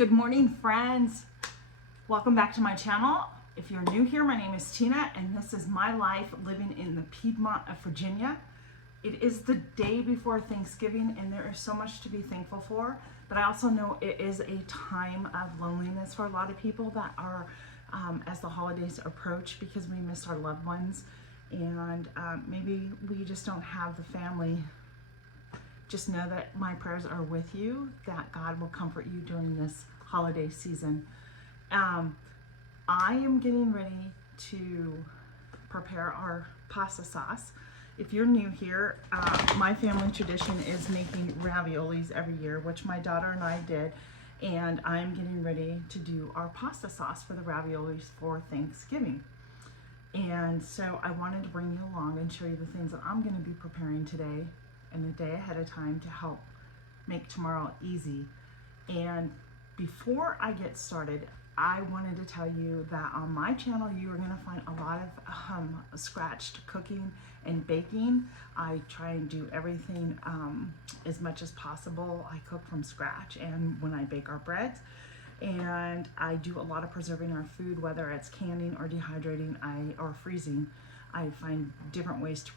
Good morning, friends. Welcome back to my channel. If you're new here, my name is Tina, and this is my life living in the Piedmont of Virginia. It is the day before Thanksgiving, and there is so much to be thankful for, but I also know it is a time of loneliness for a lot of people that are, as the holidays approach, because we miss our loved ones, and maybe we just don't have the family. Just know that my prayers are with you, that God will comfort you during this holiday season. I am getting ready to prepare our pasta sauce. If you're new here, my family tradition is making raviolis every year, which my daughter and I did, and I'm getting ready to do our pasta sauce for the raviolis for Thanksgiving. And so I wanted to bring you along and show you the things that I'm going to be preparing today and a day ahead of time to help make tomorrow easy. And before I get started, I wanted to tell you that on my channel you are going to find a lot of scratched cooking and baking. I try and do everything as much as possible. I cook from scratch, and when I bake our breads, and I do a lot of preserving our food, whether it's canning or dehydrating or freezing. I find different ways to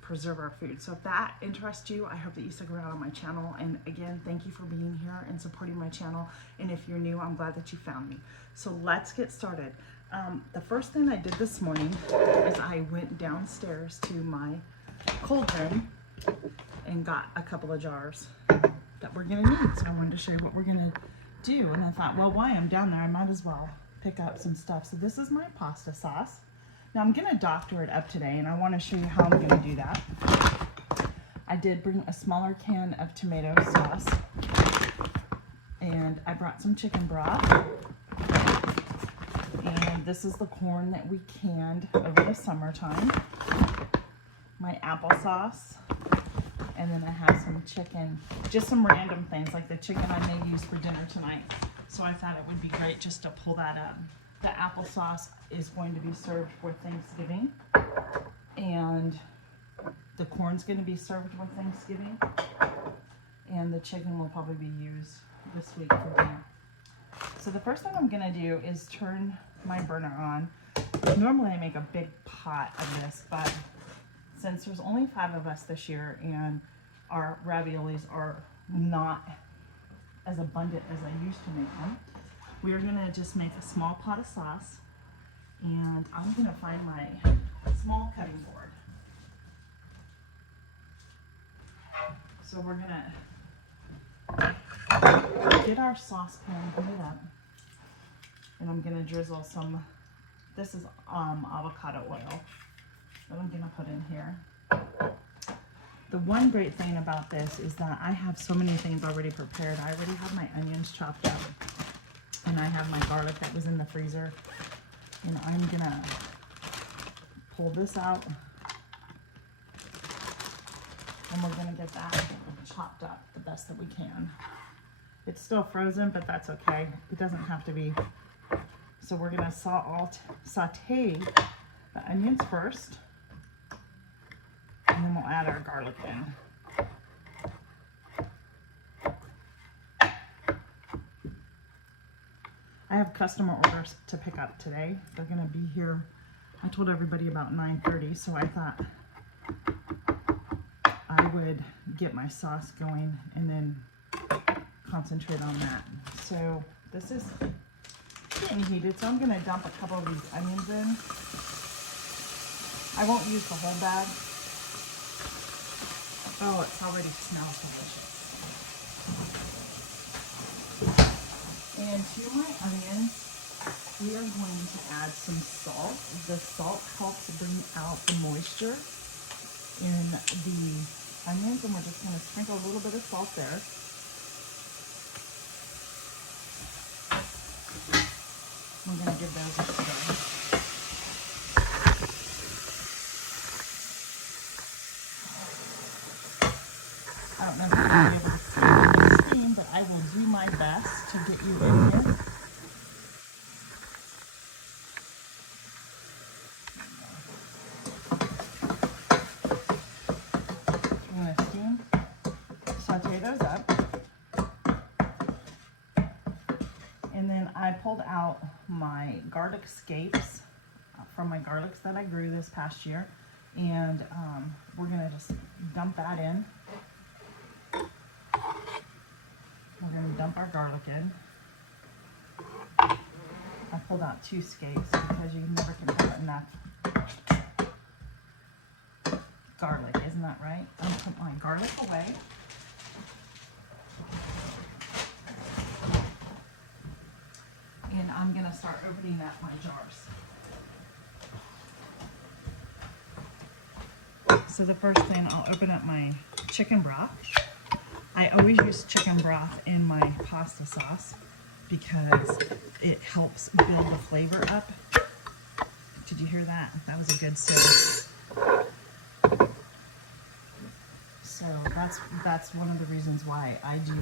preserve our food. So if that interests you, I hope that you stick around on my channel. And again, thank you for being here and supporting my channel. And if you're new, I'm glad that you found me. So let's get started. The first thing I did this morning is I went downstairs to my cold room and got a couple of jars that we're gonna need. So I wanted to show you what we're gonna do. And I thought, well, while I'm down there, I might as well pick up some stuff. So this is my pasta sauce. Now I'm gonna doctor it up today, and I wanna show you how I'm gonna do that. I did bring a smaller can of tomato sauce, and I brought some chicken broth. And this is the corn that we canned over the summertime. My applesauce, and then I have some chicken, just some random things like the chicken I may use for dinner tonight. So I thought it would be great just to pull that up. The applesauce is going to be served for Thanksgiving, and the corn's going to be served with Thanksgiving, and the chicken will probably be used this week for dinner. So the first thing I'm going to do is turn my burner on. Normally I make a big pot of this, but since there's only 5 of us this year and our raviolis are not as abundant as I used to make them, we're gonna just make a small pot of sauce, and I'm gonna find my small cutting board. So we're gonna get our saucepan heated up, and I'm gonna drizzle some, this is avocado oil that I'm gonna put in here. The one great thing about this is that I have so many things already prepared. I already have my onions chopped up, and I have my garlic that was in the freezer, and I'm gonna pull this out, and we're gonna get that chopped up the best that we can. It's still frozen, but that's okay. It doesn't have to be. So we're gonna saute the onions first, and then we'll add our garlic in. I have customer orders to pick up today. They're gonna be here, I told everybody about 9:30, so I thought I would get my sauce going and then concentrate on that. So this is getting heated, so I'm gonna dump a couple of these onions in. I won't use the whole bag. Oh, it already smells delicious. And to my onions, we are going to add some salt. The salt helps bring out the moisture in the onions, and we're just going to sprinkle a little bit of salt there. We're going to give those a stir. I don't know if you're going to be able to see the steam, but I will do my best to get you in here. I'm going to steam, saute those up. And then I pulled out my garlic scapes from my garlics that I grew this past year. And we're gonna just dump that in. We're gonna dump our garlic in. I pulled out 2 scapes because you never can have enough garlic, isn't that right? I'm gonna put my garlic away. And I'm gonna start opening up my jars. So the first thing, I'll open up my chicken broth. I always use chicken broth in my pasta sauce because it helps build the flavor up. Did you hear that? That was a good sip. So that's one of the reasons why I do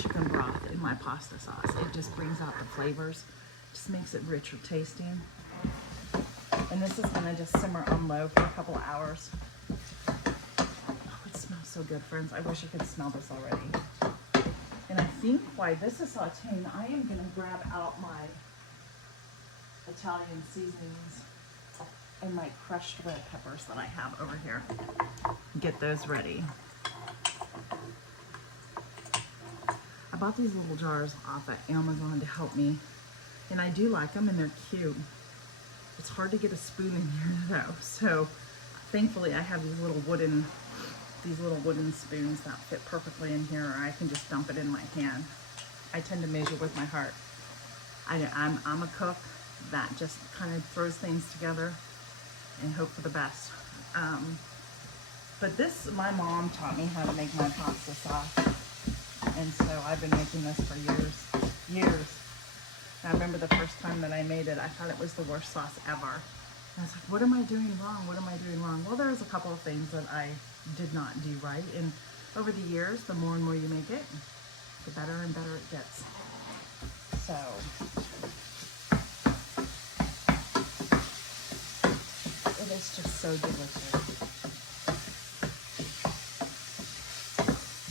chicken broth in my pasta sauce. It just brings out the flavors, just makes it richer tasting. And this is gonna just simmer on low for a couple of hours. So good, friends. I wish I could smell this already. And I think while this is sauteing, I am going to grab out my Italian seasonings and my crushed red peppers that I have over here. Get those ready. I bought these little jars off at Amazon to help me. And I do like them and they're cute. It's hard to get a spoon in here though. So thankfully I have these little wooden spoons that fit perfectly in here, or I can just dump it in my hand. I tend to measure with my heart. I'm a cook that just kind of throws things together and hope for the best. But this, my mom taught me how to make my pasta sauce, and so I've been making this for years. And I remember the first time that I made it, I thought it was the worst sauce ever. I was like, what am I doing wrong? What am I doing wrong? Well, there's a couple of things that I did not do right. And over the years, the more and more you make it, the better and better it gets. So, it is just so delicious.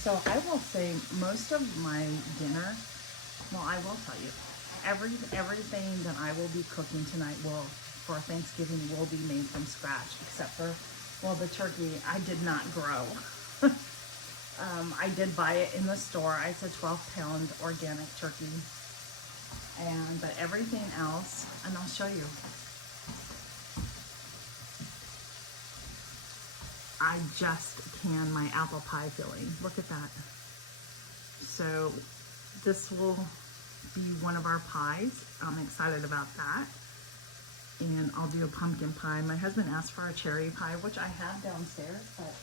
So I will say most of my dinner, well, I will tell you, everything that I will be cooking tonight for Thanksgiving will be made from scratch, except for, well, the turkey I did not grow. I did buy it in the store. It's a 12-pound organic turkey. But everything else, and I'll show you. I just canned my apple pie filling. Look at that. So this will be one of our pies. I'm excited about that. And I'll do a pumpkin pie. My husband asked for a cherry pie, which I have downstairs, but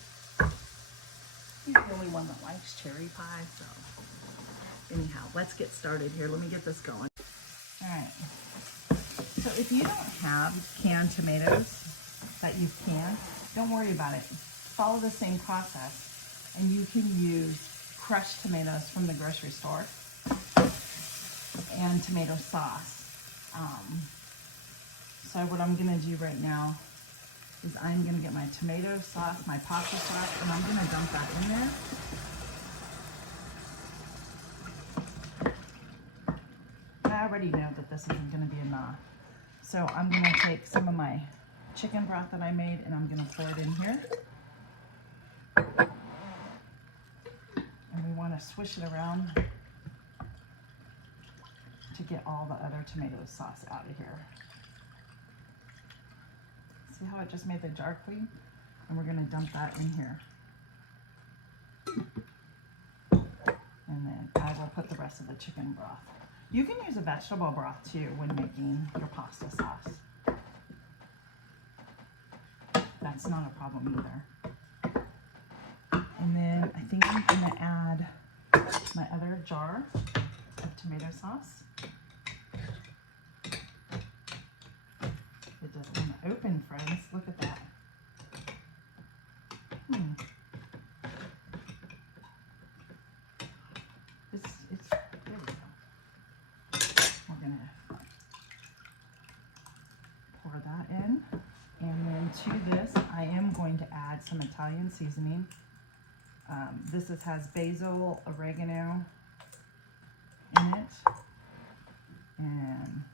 he's the only one that likes cherry pie. So anyhow, let's get started here. Let me get this going. All right. So if you don't have canned tomatoes that you've canned, don't worry about it. Follow the same process, and you can use crushed tomatoes from the grocery store and tomato sauce. So what I'm gonna do right now is I'm gonna get my tomato sauce, my pasta sauce, and I'm gonna dump that in there. I already know that this isn't gonna be enough. So I'm gonna take some of my chicken broth that I made and I'm gonna pour it in here. And we wanna swish it around to get all the other tomato sauce out of here. See how it just made the jar clean? And we're gonna dump that in here. And then I will put the rest of the chicken broth. You can use a vegetable broth too when making your pasta sauce. That's not a problem either. And then I think I'm gonna add my other jar of tomato sauce. It doesn't want to open, friends. Look at that. It's there we go. We're gonna pour that in. And then to this, I am going to add some Italian seasoning. This has basil, oregano in it. And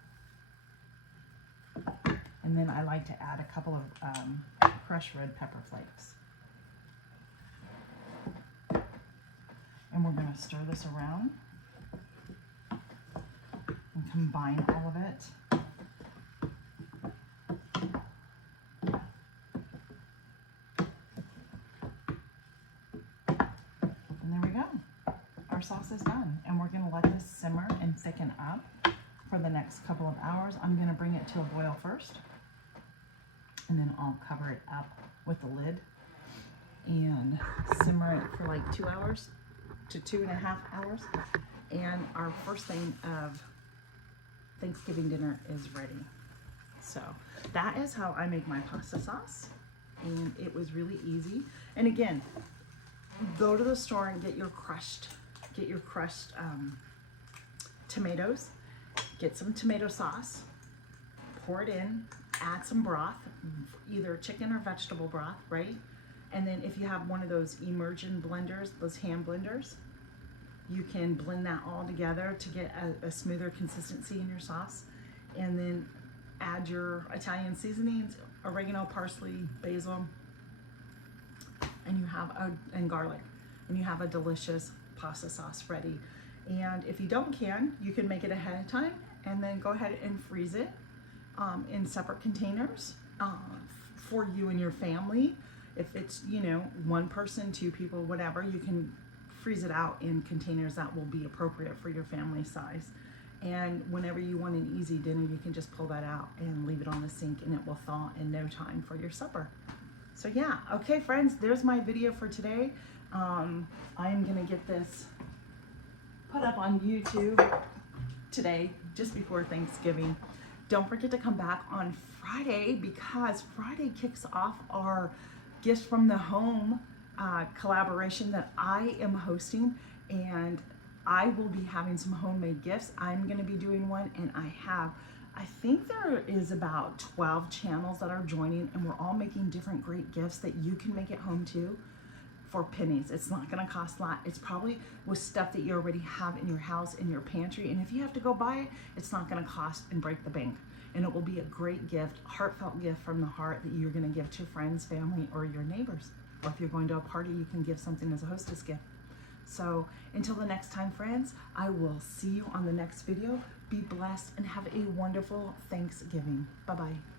then I like to add a couple of crushed red pepper flakes. And we're going to stir this around and combine all of it. And there we go. Our sauce is done. And we're going to let this simmer and thicken up for the next couple of hours. I'm going to bring it to a boil first, and then I'll cover it up with the lid and simmer it for like 2 hours to 2.5 hours. And our first thing of Thanksgiving dinner is ready. So that is how I make my pasta sauce, and it was really easy. And again, go to the store and get your crushed tomatoes. Get some tomato sauce, pour it in, add some broth, either chicken or vegetable broth, right? And then if you have one of those immersion blenders, those hand blenders, you can blend that all together to get a smoother consistency in your sauce. And then add your Italian seasonings, oregano, parsley, basil, and you have and garlic, and you have a delicious pasta sauce ready. And if you you can make it ahead of time and then go ahead and freeze it in separate containers for you and your family. If it's, you know, one person, two people, whatever, you can freeze it out in containers that will be appropriate for your family size. And whenever you want an easy dinner, you can just pull that out and leave it on the sink, and it will thaw in no time for your supper. So yeah, okay friends, there's my video for today. I am gonna get this put up on YouTube today, just before Thanksgiving. Don't forget to come back on Friday, because Friday kicks off our Gifts from the Home collaboration that I am hosting, and I will be having some homemade gifts. I'm going to be doing one, and I think there is about 12 channels that are joining, and we're all making different great gifts that you can make at home too for pennies. It's not going to cost a lot. It's probably with stuff that you already have in your house, in your pantry, and if you have to go buy it, it's not going to cost and break the bank. And it will be a great gift, heartfelt gift from the heart that you're going to give to friends, family, or your neighbors. Or if you're going to a party, you can give something as a hostess gift. So until the next time, friends, I will see you on the next video. Be blessed and have a wonderful Thanksgiving. Bye-bye.